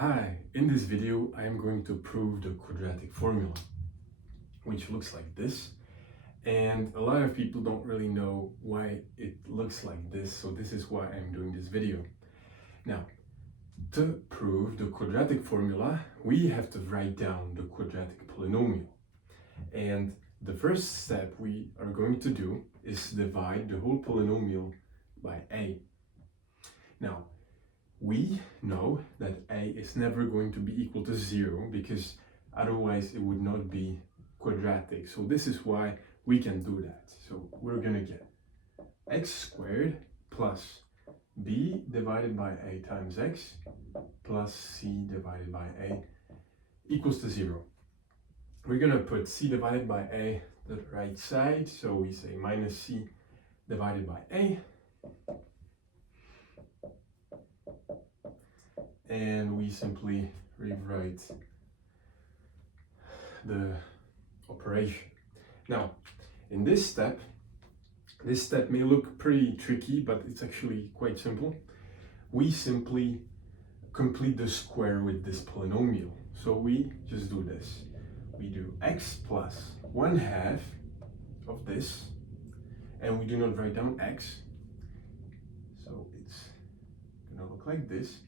Hi, in this video I am going to prove the quadratic formula, which looks like this. And a lot of people don't really know why it looks like this, so this is why I'm doing this video. Now, to prove the quadratic formula, we have to write down the quadratic polynomial. And the first step we are going to do is divide the whole polynomial by a. Now, we know that a is never going to be equal to 0 because otherwise it would not be quadratic. So this is why we can do that. So we're going to get x squared plus b divided by a times x plus c divided by a equals to 0. We're going to put c divided by a to the right side. So we say minus c divided by a. And we simply rewrite the operation. Now, in this step may look pretty tricky, but it's actually quite simple. We simply complete the square with this polynomial. So we just do this. We do x plus 1/2 of this, and we do not write down x. So it's gonna look like this.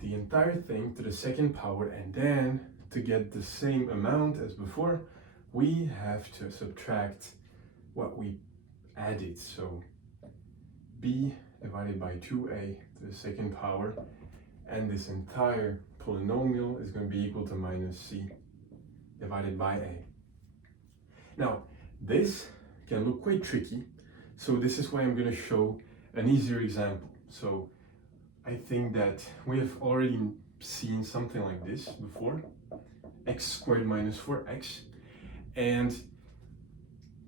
The entire thing to the second power, and then to get the same amount as before, we have to subtract what we added. So b divided by 2a to the second power, and this entire polynomial is going to be equal to minus c divided by a. Now, this can look quite tricky, so this is why I'm going to show an easier example. So I think that we have already seen something like this before, x squared minus 4x, and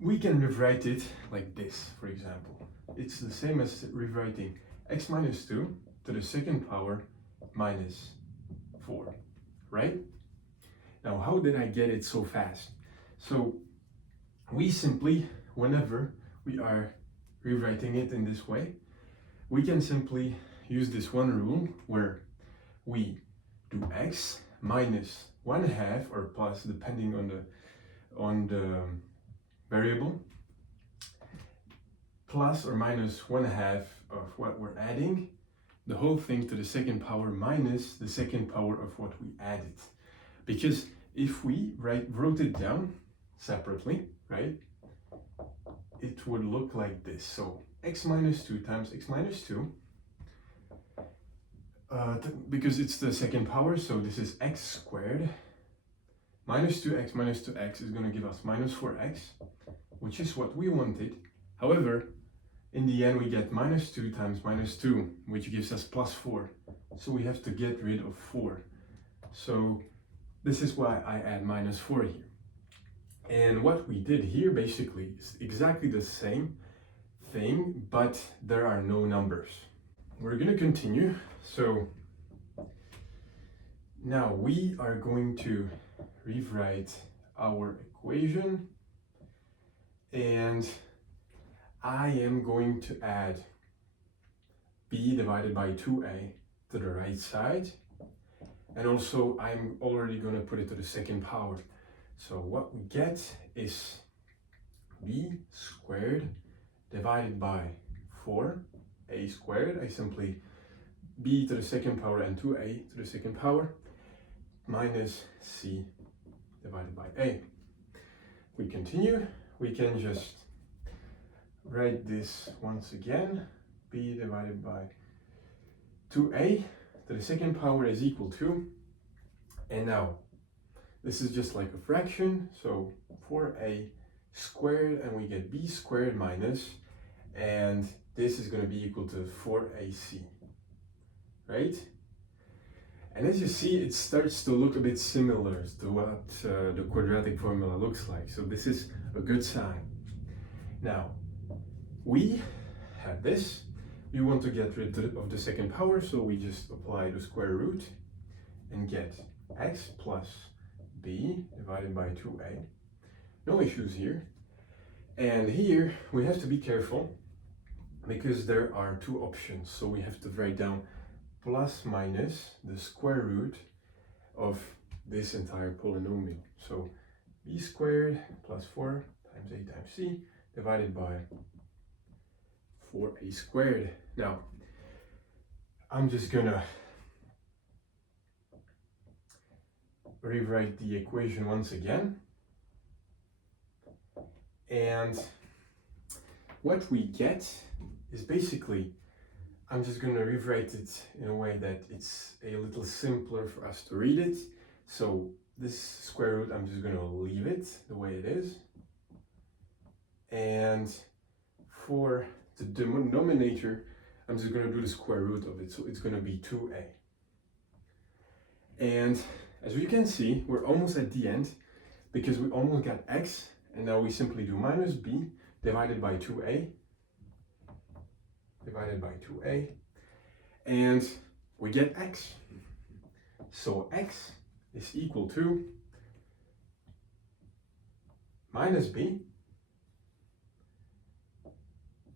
we can rewrite it like this, for example. It's the same as rewriting x minus 2 to the second power minus 4, right? Now, how did I get it so fast? So we simply, whenever we are rewriting it in this way, we can simply use this one rule where we do x minus 1/2 or plus, depending on the variable, plus or minus 1/2 of what we're adding, the whole thing to the second power minus the second power of what we added. Because if we wrote it down separately, right, it would look like this. So x minus 2 times x minus 2, because it's the second power, so this is x squared minus 2x minus 2x is going to give us minus 4x, which is what we wanted. However, in the end we get minus 2 times minus 2, which gives us plus 4. So we have to get rid of 4. So this is why I add minus 4 here. And what we did here basically is exactly the same thing, but there are no numbers. We're going to continue. So now we are going to rewrite our equation, and I am going to add b divided by 2a to the right side, and also I'm already going to put it to the second power. So what we get is b squared divided by 4a squared. I simply b to the second power and 2a to the second power minus c divided by a. We continue. We can just write this once again. B divided by 2a to the second power is equal to, and now this is just like a fraction, so 4a squared, and we get b squared minus, and this is going to be equal to 4ac, right? And as you see, it starts to look a bit similar to what the quadratic formula looks like. So this is a good sign. Now, we have this. We want to get rid of the second power, so we just apply the square root and get x plus b divided by 2a. No issues here. And here we have to be careful because there are two options. So we have to write down plus minus the square root of this entire polynomial. So b squared plus 4 times a times c divided by 4a squared. Now, I'm just gonna rewrite the equation once again. And what we get is basically, I'm just gonna rewrite it in a way that it's a little simpler for us to read it. So this square root, I'm just gonna leave it the way it is. And for the denominator, I'm just gonna do the square root of it. So it's gonna be 2a. And as you can see, we're almost at the end because we almost got x, and now we simply do minus b divided by 2a, and we get x. So x is equal to minus b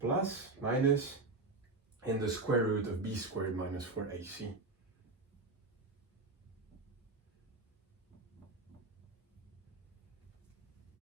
plus minus and the square root of b squared minus 4ac.